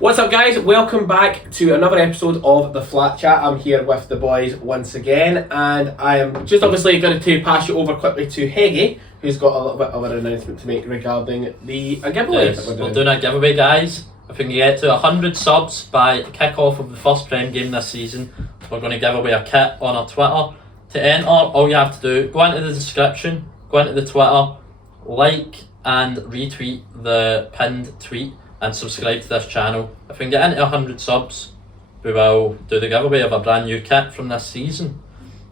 What's up, guys? Welcome back to another episode of the Flat Chat. I'm here with the boys once again, and I am just obviously going to pass you over quickly to Heggy, who's got a little bit of an announcement to make regarding a giveaway. Yes, we're doing a giveaway, guys. If we can get to 100 subs by kick-off of the first Prem game this season, we're going to give away a kit on our Twitter. To enter, all you have to do, go into the description, go into the Twitter, like and retweet the pinned tweet and subscribe to this channel. If we can get into 100 subs, we will do the giveaway of a brand new kit from this season.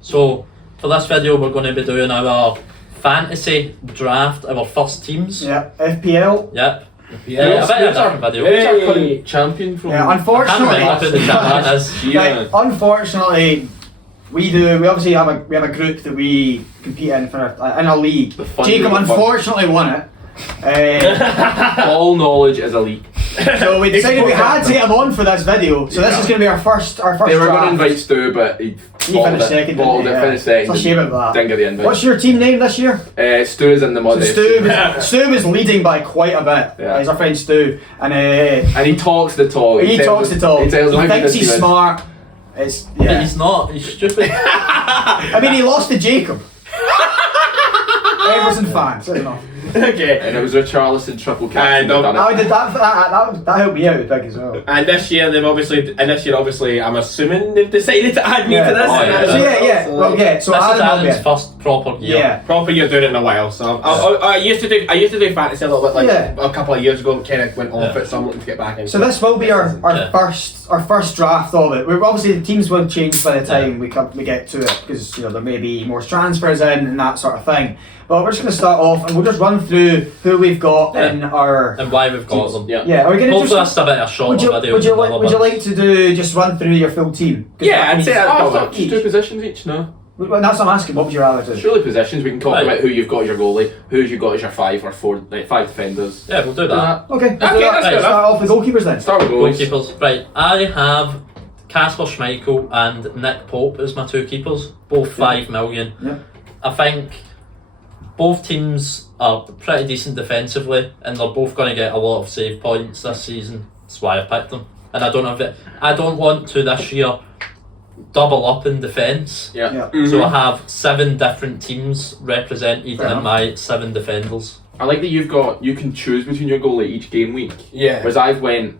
So for this video, we're going to be doing our fantasy draft, our first teams. Yeah, FPL. Yep. Yeah, a bit of a different video. Hey. Who's our current champion from? Yeah, I can't unfortunately, remember who the champion is. like, unfortunately, we obviously have a group that we compete in in a league. Jacob unfortunately won it. All knowledge is a leak. So we decided we had to get him on for this video. So this is going to be our first They were going to draft. invite Stu, but he finished second. Finished second. It's a shame about that. Didn't get the invite. What's your team name this year? Stu's in the mud. So Stu was leading by quite a bit. Yeah. He's our friend Stu, and he talks the talk. he talks the talk. He tells He me thinks he's this. smart. It's But he's not, he's stupid. I mean, he lost to Jacob. Everton fan, so enough. Okay. And it was Richarlison triple captain. I did that helped me out big as well. And this year, obviously, I'm assuming they've decided to add me to this. Oh, yeah. So yeah. Well, yeah. So This is Adam will be Adam's it. first proper year. Yeah. Proper year doing it in a while, so I used to do fantasy a little bit a couple of years ago. Kind of went off it, so I'm looking to get back in. So this will be our Yeah. first draft of it. We're obviously the teams will change by the time we get to it because there may be more transfers in and that sort of thing. But we're just going to start off and we'll just run through who we've got in our. And why we've got them. Yeah, are we going to Hopefully just? that's a bit of a short video. Would you like to do just run through your full team? 'Cause Yeah, that I'd means- say that. Just 2 positions each, no? Well, that's what I'm asking. What would you rather do? Surely positions. We can talk Right. about who you've got as your goalie, who you've got as your 5 or 4, like 5 defenders. Yeah, we'll do that. Okay, let's Okay, do that. that's good Start off with goalkeepers then. Start with goalies. Goalkeepers. Right, I have Kasper Schmeichel and Nick Pope as my 2 keepers, both 5 million. Yeah. I think both teams are pretty decent defensively, and they're both going to get a lot of save points this season. That's why I picked them. And I don't want to this year double up in defence. Yeah. Yeah. Mhm. So I have 7 different teams represented Fair in enough. my 7 defenders. I like that you can choose between your goalie each game week. Yeah. Whereas I've went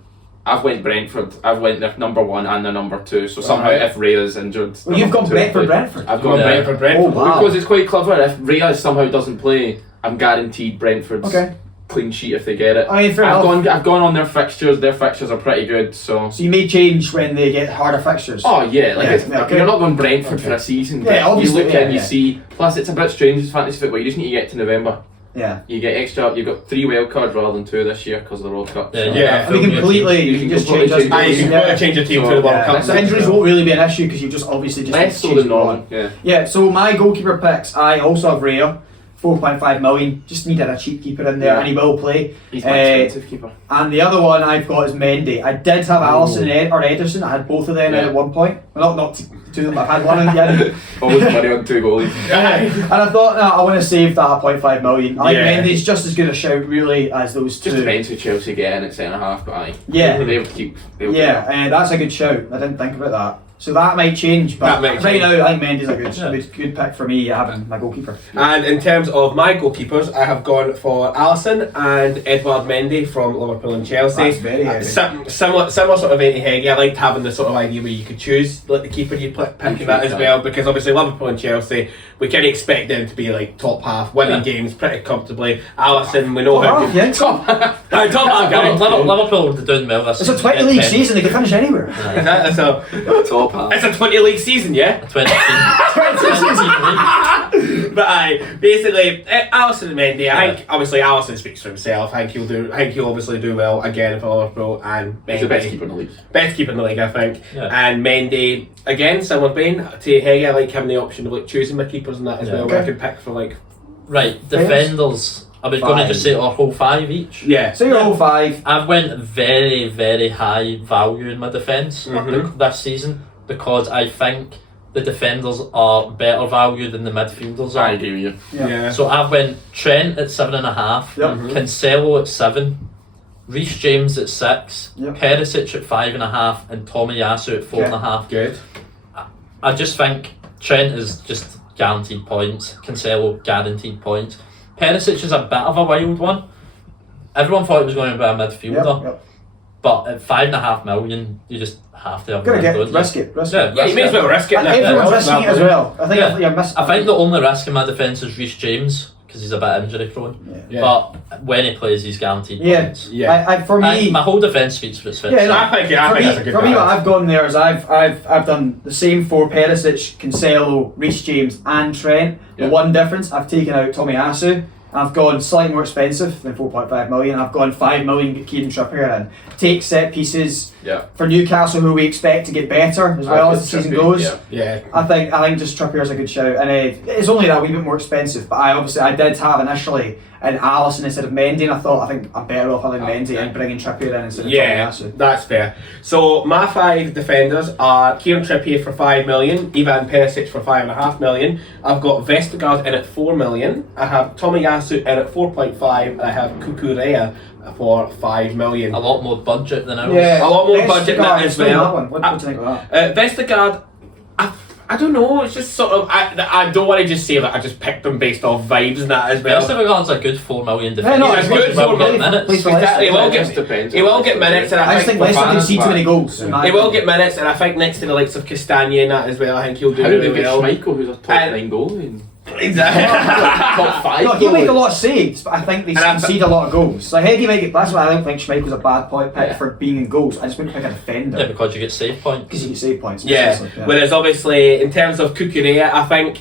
Brentford. I've went their number 1 and their number 2. So somehow if Raya's injured, Well, you've got Brentford. I've Going got Brentford, Brentford. Oh, wow. Because it's quite clever. If Raya somehow doesn't play, I'm guaranteed Brentford's Okay. clean sheet if they get it. I mean, fair enough. I've gone on their fixtures. Their fixtures are pretty good. So. So you may change when they get harder fixtures. Oh yeah, like okay. you're not going Brentford for a season. Yeah, but obviously, you look in, you yeah. see. Plus, it's a bit strange as fantasy football. You just need to get to November. Yeah. You get extra. You've got 3 wild cards rather than 2 this year because of the World Cup. Yeah, so. Yeah. We completely. You You can can just completely change us. change You can completely change your team So, to the World Yeah. Cup. So injuries won't really be an issue because you just obviously just Less so change than them normal. on. Yeah. Yeah. So my goalkeeper picks, I also have Raya, 4.5 million. Just needed a cheap keeper in there, Yeah. and he will play. He's my expensive keeper. And the other one I've got is Mendy. I did have Alisson or Ederson. I had both of them Yeah. at one point. Well, not two of them. I've had one in the end. Always money on 2 goalies. And I thought, no, I want to save that at 0.5 million. I think Yeah. Mendy's just as good a shout, really, as those two. Just depends who Chelsea get in at centre half, but aye. Yeah. They'll keep. Yeah, that's a good shout. I didn't think about that. So that might change, but That might right change. now I think Mendy's a good, Yeah. good pick for me having my goalkeeper. And in terms of my goalkeepers, I have gone for Alisson and Edward Mendy from Liverpool and Chelsea. That's very heavy. Similar sort of Eddie Heggie. I liked having the sort of idea where you could choose like the keeper you pick that as well, because obviously Liverpool and Chelsea, we can expect them to be like top half, winning games pretty comfortably. Alisson, we know how good. Yeah. Top half, guys. Liverpool are doing well this It's a season. 20 league season, they can finish anywhere. It's a Top half. it's a 20 league season, yeah. 20 league. But basically, Alisson and Mendy. I think obviously Alisson speaks for himself. I think he'll obviously do well again for Liverpool, and Mendy, He's the best keeper in the league. Best keeper in the league, I think. Yeah. And Mendy again, similar vein to Heggie. I like having the option of like choosing my keepers and that as Yeah. well. Okay. Where I can pick for like Right, defenders. I was going to just say our whole 5 each. yeah. So you're all 5. I've went very, very high value in my defence Mhm. this season because I think the defenders are better value than the midfielders I are. agree with you. Yeah. So I've went Trent at 7.5, Yep. Cancelo at 7, Reece James at 6, Yep. Perisic at 5.5, and Tomiyasu at 4.5. Good. I just think Trent is just guaranteed points. Cancelo guaranteed points. Perisic is a bit of a wild one. Everyone thought he was going to be a midfielder, Yep. but at 5.5 million, you just have to have Gotta him, get don't you? risk it. Yeah, you may as well risk it. And everyone's risking it as well. I think Yeah. you're missing. I think the only risk in my defence is Reece James because he's a bit injury prone. Yeah. But when he plays, he's guaranteed Yeah. points. Yeah. For me, My whole defence speaks for itself. Yeah, no, I think that's a good for me, what balance. I've gone there is I've done the same for Perisic, Cancelo, Reece James, and Trent. Yeah. The one difference, I've taken out Tomiyasu. I've gone slightly more expensive than 4.5 million. I've gone 5 million, get Kieran Trippier in. Take set pieces Yeah. for Newcastle, who we expect to get better as well as the season goes. Yeah. Yeah. I think just Trippier's a good shout, and it's only that wee bit more expensive. But I did have initially an Alisson instead of Mendy, and I think I'm better off having Mendy and bringing Trippier in instead of Yeah, Tomiyasu. that's fair. So my 5 defenders are Kieran Trippier for 5 million, Ivan Perisic for 5.5 million. I've got Vestergaard in at 4 million. I have Tomiyasu in at 4.5, and I have Kukurea for 5 million. A lot more budget than ours. Yeah, A lot more budget than that as explain well. that one. What do you think of that? Vestergaard, I don't know. It's just sort of I don't want to just say that I just picked them based off vibes and that as well. Vestergaard's a good 4 million Yeah, defender. no, it's good, He will 4 get million. minutes. Please, Exactly. He will It just get depends. he will get minutes, and I just think for Leicester fans, concede too man. many goals. in my he will opinion. get minutes, and I think next to the likes of Castagna and that as well, I think he'll do How do really we get well. Schmeichel, who's a top And- 9 goalie? Exactly. Top 5 No, he'll make a goalie. lot of saves, but I think they And I- concede a lot of goals. Like Heggie might get. That's why I don't think Schmeichel's a bad point pick for being in goals. I just wouldn't pick a defender Yeah, because you get save points. because you can save points. Yeah. precisely, Whereas obviously in terms of Kukurea, I think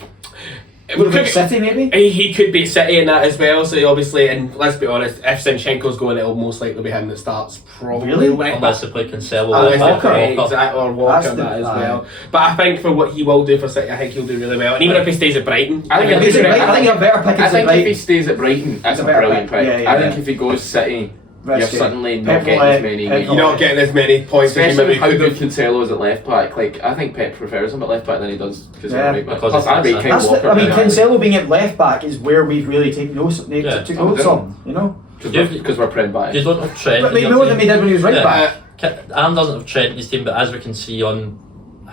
Would have been City maybe. he could be City in that as well. So obviously, and let's be honest, if Zinchenko's going, it'll most likely be him that starts. Probably Really? left Unless they play Cancelo Unless or they Walker. play exactly, or Walker That's and the- that as aye. well. But I think for what he will do for City, I think he'll do really well. And even if he stays at Brighton, I think I think you're a better pick I as a think if he Brighton. stays at Brighton, It's that's a a better brilliant pick. pick. Yeah, yeah, I think yeah. if he goes City, you're Risky. suddenly not Pep getting will as let- many. Pep you're not getting as many points as you Especially maybe how could good have. Cancelo is at left back. Like I think Pep prefers him at left back than he does Cancelo Yeah. at right back. Because Plus, it's I rate that Kyle That's Walker. I mean, better. Cancelo being at left back is where we've really taken notes. Yeah. Took notes on, you know. Because we're Prem biased. You don't have Trent. But in maybe your more than team. he did when he was right Yeah. back. Adam doesn't have Trent in his team, but as we can see on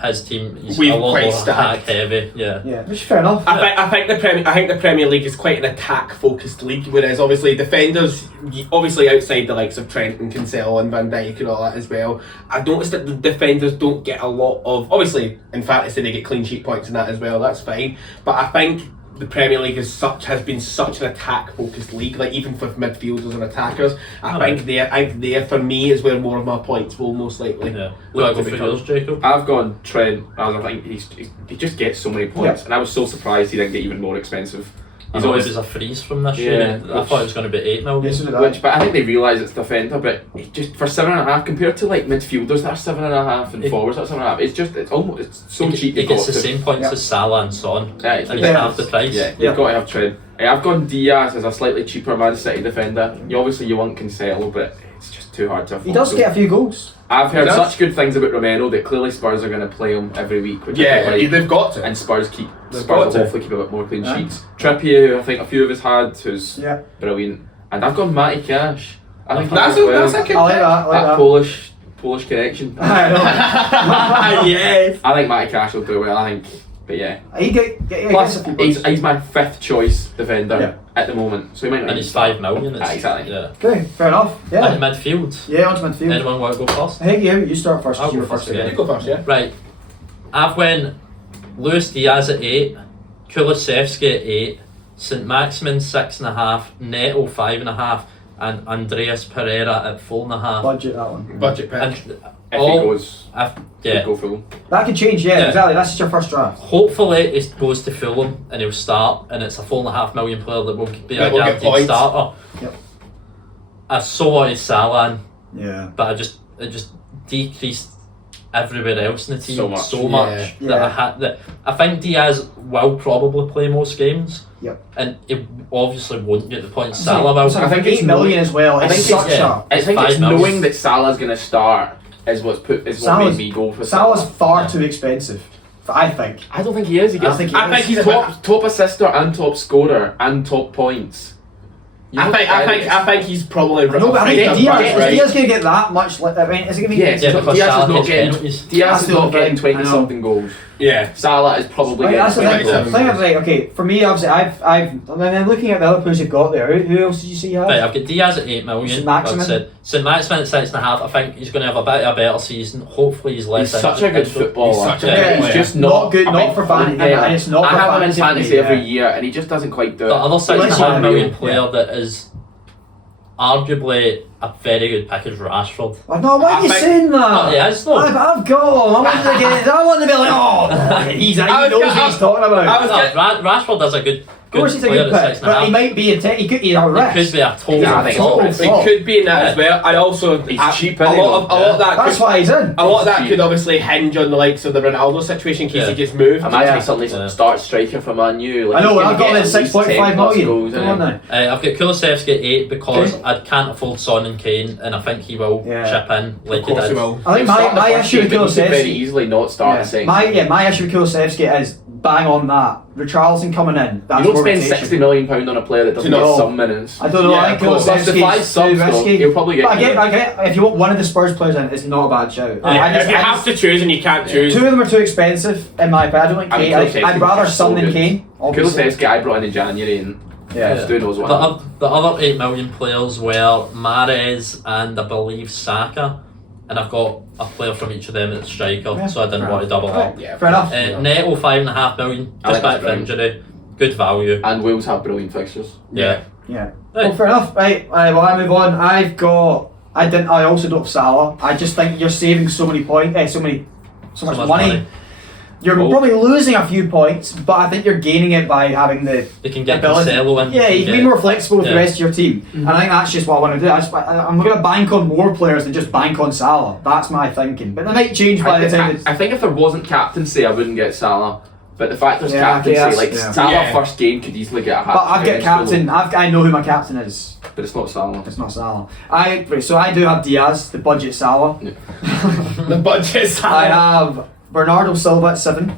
his team, he's We've a lot quite more stacked. attack heavy. Yeah. Yeah, which is fair enough. I think the Premier League is quite an attack-focused league, whereas obviously defenders, obviously outside the likes of Trent and Cancelo and Van Dijk and all that as well, I noticed that the defenders don't get a lot of. Obviously, in fantasy they get clean sheet points and that as well. That's fine, but I think the Premier League has been such an attack-focused league. Like even for midfielders and attackers, I think there for me is where more of my points will most likely. Yeah. Do I go for yours, Jacob? I've gone Trent. I think he just gets so many points, and I was so surprised he didn't get even more expensive. He's always a freeze from this year. I thought it was going to be 8 million. Yes, so did I. But I think they realise it's defender, but it just for 7.5 compared to like midfielders that are 7.5 and forwards that are 7.5. It's so cheap. He you've gets got the to- same points as Salah and Son, Yeah, and he's Yeah. half the price. Yeah, you've Yeah. got to have Trent. I've gone Diaz as a slightly cheaper Man City defender. You want Cancelo, but it's just too hard to afford. He does get a few goals. I've heard He does. such good things about Romero that clearly Spurs are going to play him every week. Which I Yeah, quite like. they've got to. And Spurs They've will got to. hopefully keep a bit more clean Yeah. sheets. Trippier, who I think a few of us had, who's Yeah, brilliant. And I've gone Matty Cash. I think That's he does a good I like that. I like that that. Polish connection. I know. Yes. I think Matty Cash will do well. But yeah. He gets Plus, a few points. he's my 5th choice defender Yeah. at the moment, so he might not. And even he's start. 5 million. It's, Exactly. Yeah. Okay, fair enough. And Yeah. in midfield. Yeah, on to midfield. Anyone want to go first? Hey, you start first. 'cause I'll you go were first first You again. go first, yeah. Right. I've went Luis Diaz at 8, Kulusevski at 8, St Maximin 6.5, Neto 5.5, and Andreas Pereira at 4.5. Budget that one. Budget pick. And If all- he goes, yeah. go full. That could change. Yeah, Yeah. exactly. That's just your first draft. Hopefully it goes to Fulham and he'll start, and it's a 4.5 million player that will be That a will get guaranteed points. starter. Yep. I so wanted Salah, Yeah. but it just decreased everywhere else in the team So much. that Yeah. I had that. I think Diaz will probably play most games. Yep. And it obviously won't get the points Salah will. So I think it's 8 million as well. I It's think such it's- a. I think 5 it's mils. knowing that Salah's going to start is what made Salah's- me go for Salah's Salah. far Yeah. too expensive. I think. I don't think he is. He I gets, think he I think is. he's a top assister and top scorer and top points. I think he's probably No, but I think right. Diaz going to get that much. I mean, is it going to be? Yeah, because Diaz Salah is not gets getting. penalties. Diaz is That's not the getting thing, 20 something goals. Yeah. Salah is probably Right, that's the getting thing. 20 The thing is, like, okay, for me, obviously, I'm looking at the other players you've got there. Who else did you see you have? Right, I've got Diaz at 8 million. St. Maximin? St. Maximin at 6.5. I think he's going to have a better season. Hopefully, he's less. He's such a good footballer. He's such a Yeah, good He's player. just Not good, a not big for fantasy. player. And it's not I for have him in fantasy fantasy for me, every yeah. year, and he just doesn't quite do it. The other Let's 6.5 million see. player that is arguably a very good pick is Rashford. Oh, no, why are you think- saying that? Oh, yeah, it's not. I've got him. I want to be like, oh, he knows what he's talking about. I was No, Rashford is a good Of course, he's a player good at pick, but he 6.5. might be he's a risk. He could be a total Yeah, I think flop. it's It could be in that as well. I also He's cheap, a isn't he, lot of that. That's Could, why he's in. a lot of that cheap. could obviously hinge on the likes of the Ronaldo situation in case Yeah. he gets moved. Imagine Yeah. he suddenly Yeah. starts striker for Man U. I know, he's I've gonna got him get at at least 6.5 10 plus million. goals, Come isn't on he? now. I've got Kulusevski at 8 because Okay. I can't afford Son and Kane, and I think he will Yeah. chip in like Of course he he did. will. I think He'll start the my first issue with game, but he could very Kulusevski. easily not start the second. My issue with Kulusevski is bang on that. Richarlison coming in. That's You don't more spend rotation. £60 million on a player that doesn't No. get some minutes. I don't know. Yeah, I think of course. Plus the 5 Kulusevski's subs, too though, risky. he'll probably get. But I get. If you want one of the Spurs players in, it's not a bad shout. If you have to choose and you can't choose, Two of them are too expensive in my opinion. I don't like I mean, Kane. Kulusevski I'd rather is Son so than good. Kane. Obviously. Kulusevski I brought in January and Yeah. just who knows The, what. the other 8 million players were Mahrez and I believe Saka, and I've got a player from each of them at striker, Yeah, so I didn't fair want to double enough. up. yeah, Fair enough. Neto 5.5 million, I just like back that for injury, good value. And Wales have brilliant fixtures. Yeah. Yeah. Right. Well, fair enough. Right. Well, I move on. I also don't have Salah. I just think you're saving so many points. So much money. You're probably losing a few points, but I think you're gaining it by having the They can get ability. Cancelo in. Yeah, you can be more flexible with the Yeah. rest of your team. And I think that's just what I want to do. I'm going to bank on more players than just bank on Salah. That's my thinking. But they might change by the time. I think if there wasn't captaincy, I wouldn't get Salah. But the fact there's Yeah, okay, captaincy, that's- like yeah. Salah Yeah. first game could easily get a hat. But I've got captain. I know who my captain is. But it's not Salah. It's not Salah. So I do have Diaz, the budget Salah. the budget's I have Bernardo Silva at 7,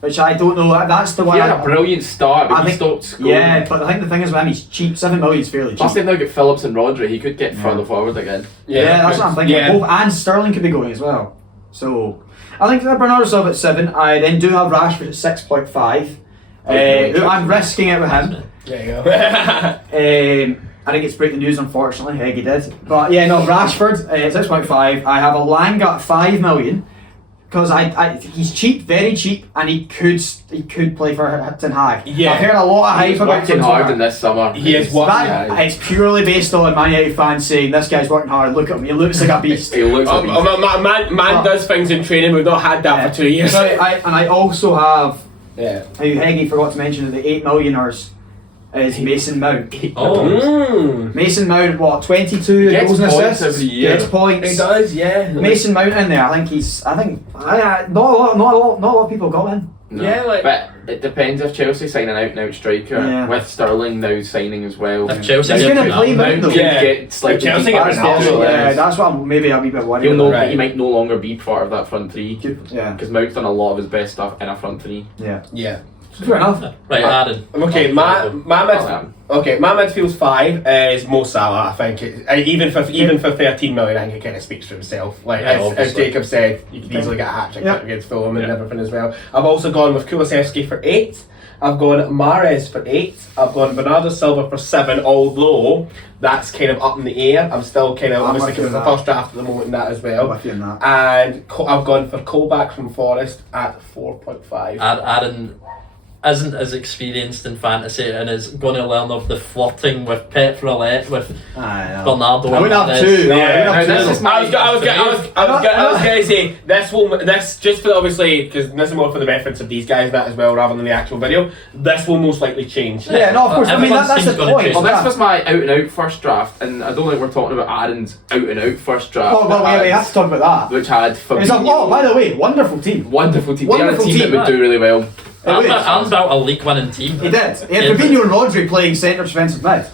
which I don't know. That's the one. He had a brilliant start, but I he think- stopped scoring. Yeah, but I think the thing is with him, he's cheap. 7 million is fairly cheap. Plus they've now got Phillips and Rodri. He could get Yeah. further forward again. Yeah, that's what I'm thinking. Yeah. Both and Sterling could be going as well. So I think that Bernardo Silva at 7. I then do have Rashford at 6.5. I'm risking it with him. There you go. I think it's breaking news, unfortunately. Heggy did. But yeah, no, Rashford at 6.5. I have a Langa at 5 million because he's cheap, very cheap, and he could play for Ten Hag. Yeah. I've heard a lot of hype He's about working him. hard in this summer. He is working That, it's purely based on Man United fans saying this guy's working hard. Look at him, he looks like a beast. He looks like Man does things in training. We've not had that for 2 years. So I also have Yeah. who Heggy forgot to mention that the 8 millionaires is Mason Mount. Oh, Mason Mount, what, 22 Gets goals and points assists? every year. Gets points. He does, yeah. Mason Mount in there. I think not a lot of people got him. No. Yeah, like- but it depends if Chelsea sign an out-and-out striker Yeah. with Sterling now signing as well. if Chelsea He's get gonna play Ronaldo, Mount though. Could Yeah. get slightly Chelsea deep get as Ronaldo, well. Yeah, that's what I'm maybe a wee bit worried He'll about. no, Right. he might no longer be part of that front three Yeah, because Mount's done a lot of his best stuff in a front three. yeah. Yeah. Fair enough. right, Aaron. Okay, my midfield's 5 is Mo Salah. I think even for 13 million, I think it kind of speaks for himself. Like Yeah, as obviously. Jacob said, you could easily get a hat trick Yeah. against Fulham and Yeah. everything as well. I've also gone with Kulusevski for 8. I've gone Mahrez for 8. I've gone Bernardo Silva for 7. Although that's kind of up in the air. I'm still kind of I'm obviously with because you it's on the that. first draft at the moment in that as I'm well. with you on that. And I've gone for Colback from Forest at 4.5. Aaron isn't as experienced in fantasy and is going to learn of the flirting with Pep Roulette with Bernardo. I would have Martinez. 2. Yeah. I would Now, have this 2. is I was gonna say this just for obviously because this is more for the reference of these guys and that as well rather than the actual video. This will most likely change. Yeah, no, of course. I mean, Everyone's that's the team's gonna point. change. Well, this was my out-and-out first draft, and I don't think we're talking about Aaron's out-and-out first draft. Oh, well, yeah, we have to talk about that. Which had It's a, Fabinho. by the way, wonderful team. Wonderful team. They had a Wonderful team that team, would do really well. Aaron's built a league-winning team. He did. He had Fabinho and Rodri playing centre defensive mid.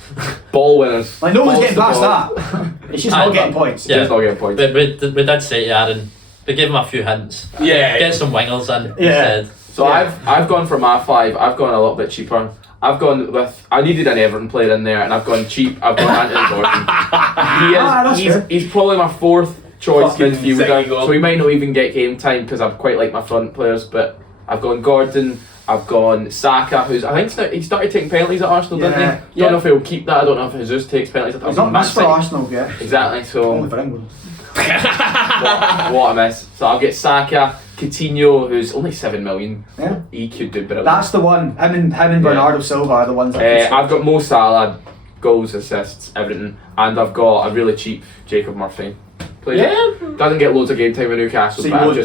Ball winners. Like, no one's Balls getting to past ball. that. It's just Aye, not getting but- points. Yeah. Just not getting points. We did say to Aaron, we gave him a few hints. Yeah. Get some wingers in Yeah. instead. So Yeah. I've gone for my 5. I've gone a little bit cheaper. I've gone with, I needed an Everton player in there, and I've gone cheap. I've gone Anthony Gordon. that's good. He's probably my 4th choice Fucking midfielder, second goal. so he might not even get game time because I quite like my front players. But I've gone Gordon. I've gone Saka, who's I think he started taking penalties at Arsenal, didn't Yeah. he? Don't know if he'll keep that. I don't know if Jesus takes penalties. He's not missed for Arsenal yet. Exactly. So Only for England. what a miss. So I'll get Saka, Coutinho, who's only 7 million. Yeah. He could do brilliant. That's the one. Him and Bernardo Silva are the ones. I've got Mo Salah, goals, assists, everything, and I've got a really cheap Jacob Murphy. Doesn't get loads of game time with Newcastle, So but you I've would,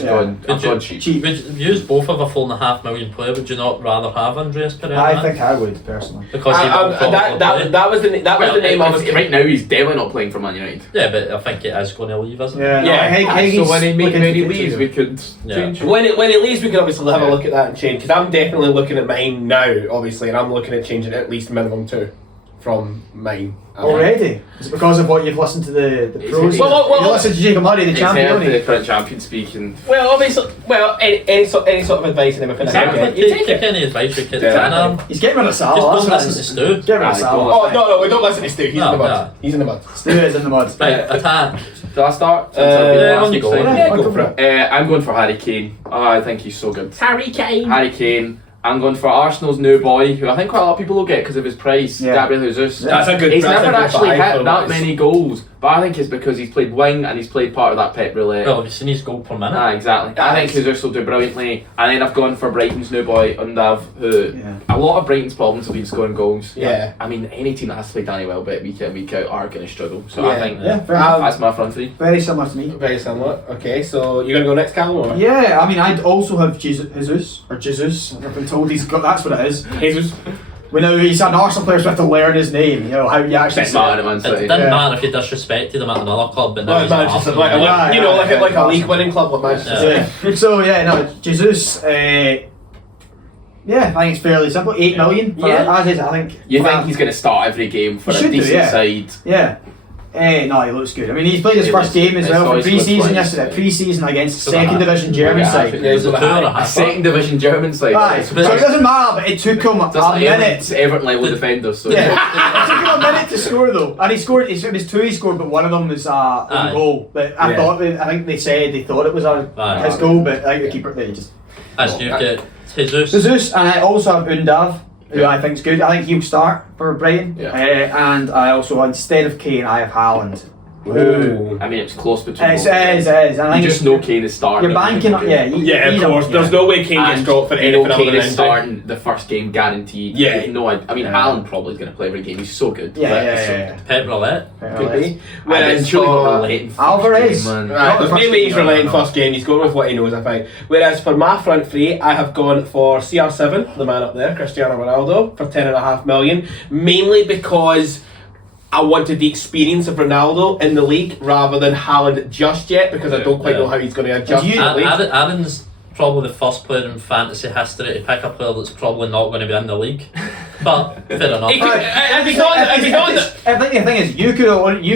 just gone cheap. cheap. Would you use both of a £4.5 million player? Would you not rather have Andreas Pereira? I think I would personally. Because he will probably play. that was the name I was. Right now he's definitely not playing for Man United. Yeah, but I think he is going to leave, isn't he? Yeah. Yeah. No, So when he leaves, we could Yeah. change. When it leaves, we can obviously have a look at that and change. Because I'm definitely looking at mine now, obviously, and I'm looking at changing at least minimum 2 from mine. Already? Is it because of what you've listened to the pros? Well, you listened to Jacob Murray, the He's heard champion. the current champion speaking. Well, obviously, any sort of advice and everything. Exactly. You take it. Any advice you can. Yeah. He's getting rid of Just Salah. don't listen to Stu. Get rid of Salah. Oh no, we don't listen to Stu. He's in the mud. He's in the mud. Stu is in the mud. Right, attack. Did I start? yeah, on you go. Yeah, go for it. I'm going for Harry Kane. Oh, I think he's so good. Harry Kane. Harry Kane. I'm going for Arsenal's new boy, who I think quite a lot of people will get because of his price, Yeah. Gabriel Jesus. That's a good. He's that's never a good actually buy hit for that us. many goals, but I think it's because he's played wing and he's played part of that Pep roulette. Well, have you seen his goal per minute? Exactly. I think Jesus will do brilliantly, and then I've gone for Brighton's new boy, Undav, who a lot of Brighton's problems have been scoring goals. Yeah. I mean, any team that has to play Danny Welbeck week in, week out are going to struggle. So I Yeah. think Yeah, fair enough. that's my front 3. Very similar to me. Very similar. Okay, so you're gonna go next, Callum? Or? Yeah, I mean, I'd also have Jesus. I've been told he's got. That's what it is. Jesus. We know he's an Arsenal player, so we have to learn his name. You know how you actually Best say man it. at Man It City. doesn't Yeah. matter if you disrespected him at another club, but now Like he's at Manchester, Arsenal. like Yeah, you know, yeah, like a yeah. league winning club like Manchester. Yeah. So yeah, no, Jesus. Yeah, I think it's fairly simple. 8 million. For, Yeah. as is, I think. You for think that- he's going to start every game for He a should do, decent yeah. side? Yeah. No, he looks good. I mean, he's played his He first looks- game as I well saw for his clip pre-season twice. yesterday. Pre-season against So second that- division German Yeah, side. It was a 2.5. A second division German side. Right, so it doesn't matter, but it took him a minute. It's Everton level defenders. So Yeah, it took him a minute to score though, and he scored. It was 2 he scored, but one of them was own Aye. goal. But I think they said they thought it was Aye. his goal, but I think the keeper they just. As you get Jesus. Jesus, and I also have Undav, who I think's good. I think he'll start for Brighton. Yeah. And I also, instead of Kane, I have Haaland. Ooh. I mean, it's close between. It both. is. And I You think just know Kane is starting. you're banking on, yeah. Yeah, of course. There's no way Kane gets dropped for you know anything other Kane than is injury. starting the first game guaranteed. Yeah. You have no idea. I mean, Yeah. Haaland probably is going to play every game. He's so good. Yeah. Pep Roulette. Could be. And Whereas surely not for relating. Alvarez. Man. Right, there's Not the no way he's first game, relaying no. first game. He's going with what he knows, I think. Whereas for my front 3, I have gone for CR7, the man up there, Cristiano Ronaldo, for 10.5 million. Mainly because I wanted the experience of Ronaldo in the league rather than Haaland just yet, because I don't quite know how he's going to adjust And to the league. Aaron's probably the first player in fantasy history to pick a player that's probably not going to be in the league. But fair enough. He could- if he's not, I think the thing is, you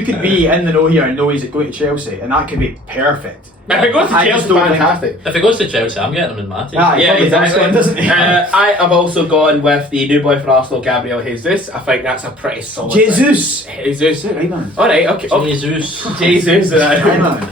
could be in the know here and know he's going to Chelsea, and that could be perfect. if it goes to I Chelsea, just don't think- fantastic. If he goes to Chelsea, I'm getting him in my team. Ah, he Yeah, probably does exactly. go in, doesn't he? I have also gone with the new boy for Arsenal, Gabriel Jesus. I think that's a pretty solid. Jesus. Jesus. Right, man. Alright, okay. Jesus. Jesus. Right, man.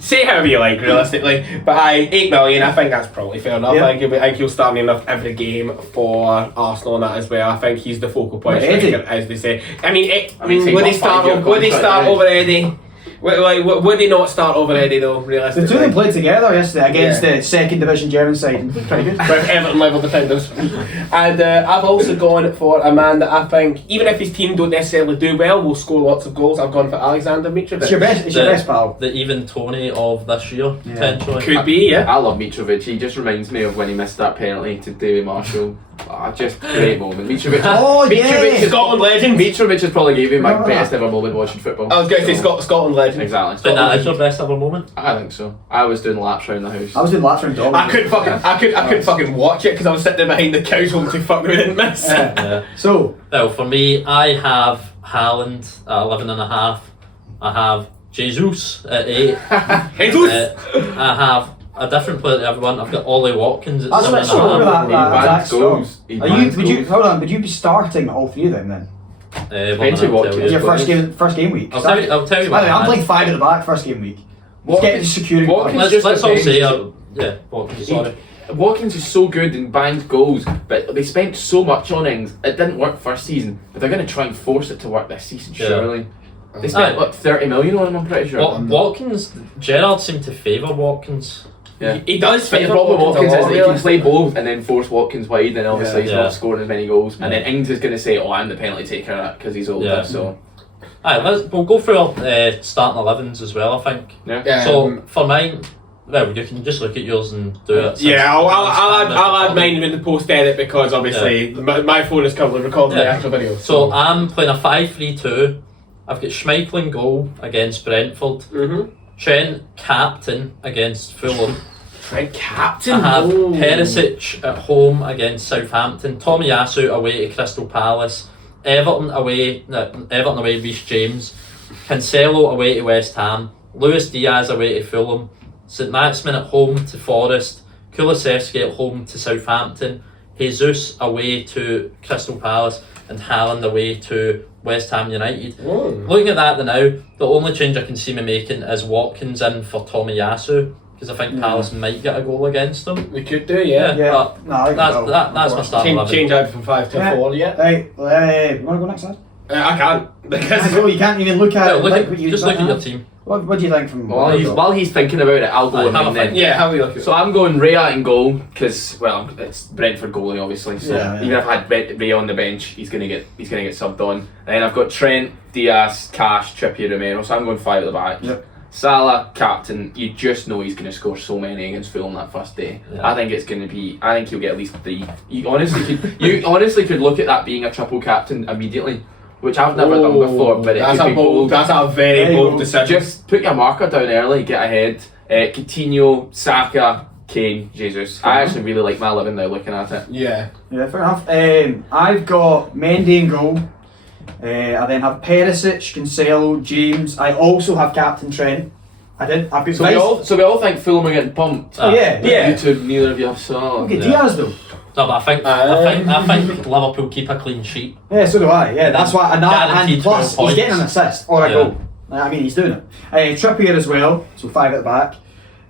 Say however you like, realistically. But 8 million, I think that's probably fair enough. Yeah. I think he'll start enough every game for Arsenal and that as well. I think he's the focal point, But Eddie- striker, as they say. I mean, take would what, they start? 5-year Would they contract, start yeah. over Eddie? Would they not start over Eddie though? The Realistically, two of them played together yesterday against Yeah. the second division German side. Pretty good. with Everton level defenders. And I've also gone for a man that I think, even if his team don't necessarily do well, will score lots of goals. I've gone for Alexander Mitrovic. It's your best pal. The even Tony of this year, potentially. Could be, yeah. I love Mitrovic. He just reminds me of when he missed that penalty to Davy Marshall. Just great moment. Mitrovic. Oh, yeah. Mitrovic, Scotland legend. Mitrovic has probably gave me my Remember that? best ever moment watching football. I was going to say So- Scotland legend. Exactly. But that is your best ever moment. I think so. I was doing laps around the house. I was doing laps around Dog. I couldn't fucking watch it because I was sitting there behind the couch hoping to fuck we didn't miss. Yeah. So, Well, for me, I have Haaland at 11.5. I have Jesus at 8. Jesus! I have a different player to everyone. I've got Ollie Watkins at That's what 7.5. that's strong. He Are bans you? Would you? goals. Hold on. Would you be starting all three of them then? Depends who Watkins Your is. first game week. I'll tell you By the way, I'm what. playing 5 at the back first game week. Let's get the security. Watkins- Let's all just say, depends. Watkins, sorry. Watkins is so good and bangs goals, but they spent so much on Ings. It didn't work first season, but they're going to try and force it to work this season, Yeah. surely. They spent Aye. what, 30 million on him, I'm pretty sure. Watkins, Gerrard seemed to favour Watkins. Yeah. He does But the favour problem with Watkins a is lot, that he can really. play both and then force Watkins wide, and obviously he's Yeah. not scoring as many goals. And then Ings is going to say, "Oh, I'm the penalty taker," because he's older. Yeah. So We'll go through our starting 11s as well, I think. yeah. So for mine, well, you can just look at yours and do it. since Yeah, I'll mine's add mine in the post edit because obviously my phone is currently recording the Yeah. actual video. So I'm playing a 5-3-2. I've got Schmeichel in goal against Brentford. Trent captain against Fulham. Trent captain. I have Oh. Perisic at home against Southampton. Tomiyasu away to Crystal Palace. Everton away, Reece James. Cancelo away to West Ham. Luis Diaz away to Fulham. St Maximin at home to Forest. Kulusevski at home to Southampton. Jesus away to Crystal Palace. And Haaland away to West Ham United. Oh. Looking at that now, the only change I can see me making is Watkins in for Tomiyasu, because I think Palace might get a goal against them. We could do, yeah. Yeah. But No, I think that's so. that's my starting Change, 11. change out from 5 to Yeah. 4, yeah. Hey, you want to go next time? I can't because You can't even look at Well, it. look like at, what you just look at your have. team. What do you think from? While he's thinking about it, I'll go Aye, with have a mine then. think. yeah, how are we looking? So I'm going Raya in goal because it's Brentford goalie obviously. So Yeah, yeah. even if I had Raya on the bench, he's gonna get subbed on. And then I've got Trent, Diaz, Cash, Trippier, Romero. So I'm going 5 at the back. Yep. Salah captain. You just know he's gonna score so many against Fulham that first day. Yeah. I think it's gonna be. I think he'll get at least 3. You honestly could look at that being a triple captain immediately, which I've never done before. But it that's could a be bold. That's a very Very bold bold. decision. just put your marker down early, get ahead. Coutinho, Saka, Kane, Jesus. I actually really like my 11 now looking at it. Yeah. Yeah, fair enough. I've got Mendy in goal. I then have Perisic, Cancelo, James. I also have Captain Trent. I've got So we all think Fulham are getting pumped. Oh, yeah. Yeah. You two, neither of you have Salah. Okay, Yeah. Diaz though. No, but I think Liverpool keep a clean sheet. Yeah, so do I. Yeah, that's why. And Guaranteed plus, 12 he's getting an points. assist or a Yeah. goal. I mean, he's doing it. Trippier as well, so 5 at the back.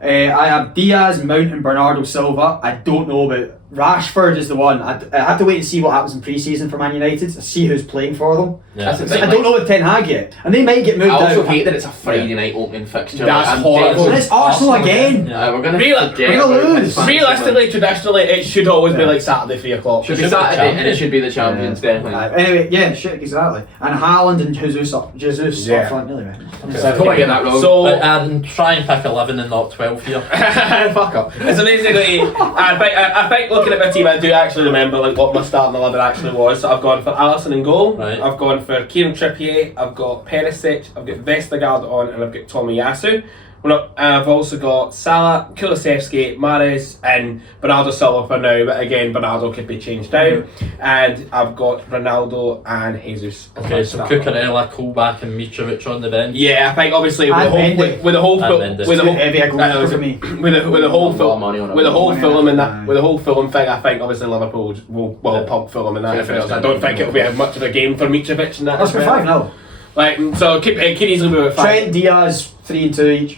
I have Diaz, Mount, and Bernardo Silva. I don't know about Rashford is the one. I have to wait and see what happens in pre-season for Man United. See who's playing for them. Yeah. That's the I thing. don't know with Ten Hag yet, and they might get moved I also out. hate that it's a Friday night opening fixture. That's I'm horrible. And it's Arsenal again. Yeah. We're gonna Real- forget we're gonna about lose. this fantasy Realistically, man. traditionally, it should always be Yeah. like Saturday 3 o'clock. Should be Should be the Saturday and it champions. should be the champions, definitely. Anyway, yeah, shit, exactly. And Haaland and Jesus up Yeah. front, anyway. I don't get that wrong. So, And try and pick 11 and not 12 here. fuck up. It's basically, I think looking at my team, I do actually remember like what my starting 11 actually was. So I've gone for Alisson in goal. Right. I've gone for Kieran Trippier. I've got Perisic. I've got Vestergaard on, and I've got Tomiyasu. I've also got Salah, Kulusevski, Mahrez, and Bernardo Silva for now. But again, Bernardo could be changed down. And I've got Ronaldo and Jesus. Okay, so Cucurella, Colback, and Mitrovic on the bench. Yeah, I think obviously with And the whole Mendy. with the whole And Ful- Mendy. with the whole Heavy a goal I know, for me. with the whole A lot of Fulham money on it. with the whole Yeah. Fulham and that Aye. with the whole Fulham thing, I think obviously Liverpool will Yeah. pump Fulham and that. Yeah, Everything else. I don't think it'll be much of a game for Mitrovic and that. That's as for well. 5 now. Like so, keep easily be with 5. Trent, Diaz, 3 and 2 each.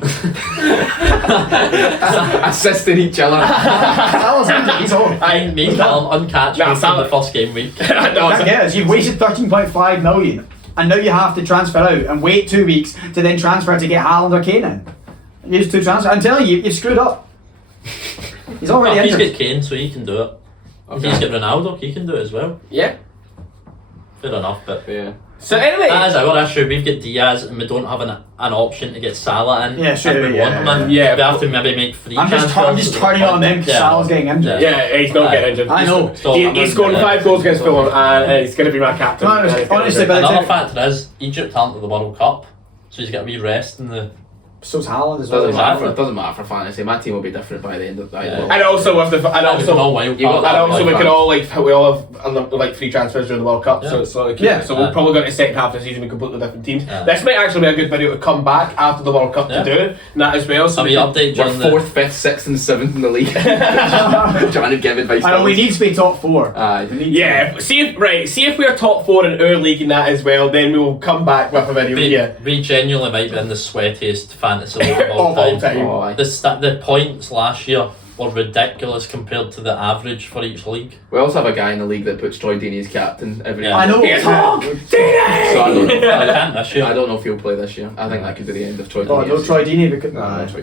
Assisting each other. Salah's injured, he's on. Me, Callum, uncatchable Nah, from Salah- the first game week. No, Can't get us. You've wasted 13.5 million, and now you have to transfer out and wait 2 weeks to then transfer to get Haaland or Kane in. Use 2 transfer. I'm telling you, you've screwed up. He's already He's injured. got Kane, so he can do it. Okay. He's got Ronaldo, he can do it as well. Yeah. Fair enough, but Yeah. So anyway, that is our issue. We've got Diaz and we don't have an option to get Salah in. Yeah, sure, If we yeah, want him in, yeah. we have to maybe make 3 I'm just transfers. turning on them because Yeah. Salah's getting injured. yeah, he's not Aye. getting injured. I know. So He's scoring 5 goals against Fulham, and he's going to be my captain. No, And he's gonna honestly, be- but- Another factor is Egypt aren't at the World Cup, so he's got a wee rest in the So's Haaland as well. It doesn't matter for fantasy. My team will be different by the end of the Yeah. And also with the we can all we all have like free transfers during the World Cup, so it's like so we're probably going to second half of the season with completely different teams. Yeah. This might actually be a good video to come back after the World Cup to do and that as well. So we update we're 4th, 5th, 6th, and 7th in the league. Trying to give advice. And we need to be top 4. See if we're top 4 in our league and that as well, then we will come back with a video. We genuinely might be in the sweatiest fantasy league of all time. Oh, The points last year were ridiculous compared to the average for each league. we also have a guy in the league that puts Troy Deeney as captain every year. I know. So I I don't know if he'll play this year. I think that could be the end of Troy Deeney. Oh, no, Troy Deeney. Because,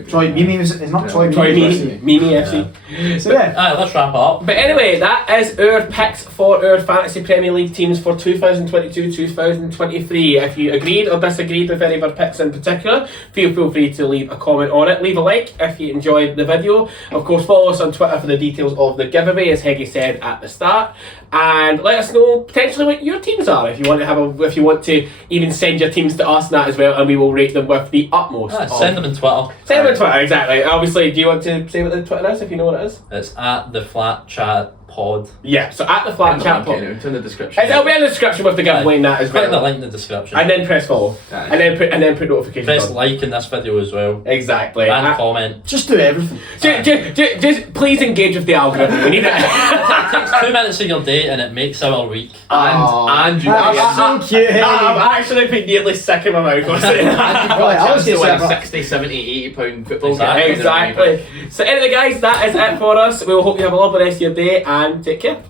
Troy Mimi is not Troy Mimi. Mimi FC. So yeah. Alright, let's wrap it up. But anyway, that is our picks for our Fantasy Premier League teams for 2022-2023. If you agreed or disagreed with any of our picks in particular, feel free to leave a comment on it. Leave a like if you enjoyed the video. Of course, follow us on Twitter for the details of the giveaway, as Heggy said at the start. And let us know potentially what your teams are. If you want to even send your teams to us and that as well, and we will rate them with the utmost. Send them in Twitter. Send them on Twitter, exactly. Obviously, do you want to say what the Twitter is if you know what it is? It's at the Flat Chat Pod. Yeah, so at the Flat Chat Pod. It's in the description. It'll be in the description with the giveaway and that as Click the well. link in the description. And then press follow. And then put notifications Press on. like in this video as well. Exactly. And comment. Just do everything. Just please engage with the algorithm. We need it. It takes 2 minutes of your day and it makes our week. And you That's so cute. Hey. I'm actually been nearly sick in my mouth. got a chance to win a 60, 70, 80 pound football game. Exactly. So anyway guys, that is it for us. We will hope you have a lovely rest of your day and take care.